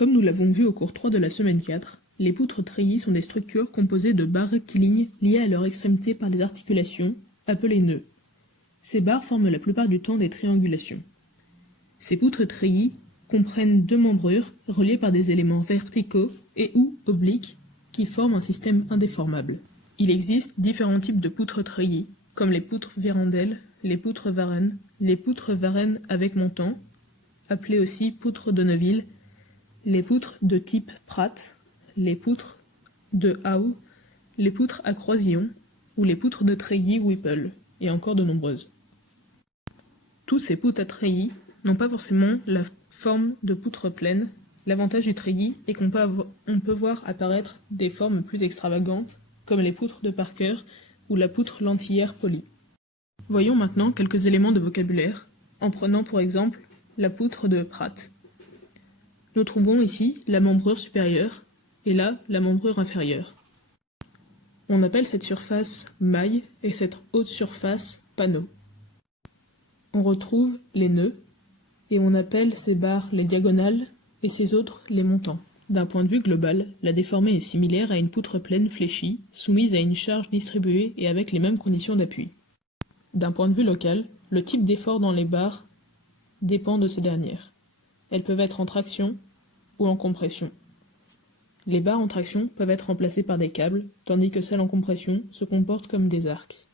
Comme nous l'avons vu au cours 3 de la semaine 4, les poutres treillis sont des structures composées de barres rectilignes liées à leur extrémité par des articulations, appelées nœuds. Ces barres forment la plupart du temps des triangulations. Ces poutres treillis comprennent deux membrures reliées par des éléments verticaux et ou obliques qui forment un système indéformable. Il existe différents types de poutres treillis, comme les poutres Vérandel, les poutres Varenne avec montant, appelées aussi poutres de Neuville, les poutres de type Pratt, les poutres de Howe, les poutres à croisillon ou les poutres de treillis Whipple, et encore de nombreuses. Tous ces poutres à treillis n'ont pas forcément la forme de poutre pleine. L'avantage du treillis est qu'on peut voir apparaître des formes plus extravagantes, comme les poutres de Parker ou la poutre lentillère polie. Voyons maintenant quelques éléments de vocabulaire, en prenant pour exemple la poutre de Pratt. Nous trouvons ici la membrure supérieure, et là la membrure inférieure. On appelle cette surface maille et cette haute surface panneau. On retrouve les nœuds, et on appelle ces barres les diagonales et ces autres les montants. D'un point de vue global, la déformée est similaire à une poutre pleine fléchie, soumise à une charge distribuée et avec les mêmes conditions d'appui. D'un point de vue local, le type d'effort dans les barres dépend de ces dernières. Elles peuvent être en traction ou en compression. Les barres en traction peuvent être remplacées par des câbles, tandis que celles en compression se comportent comme des arcs.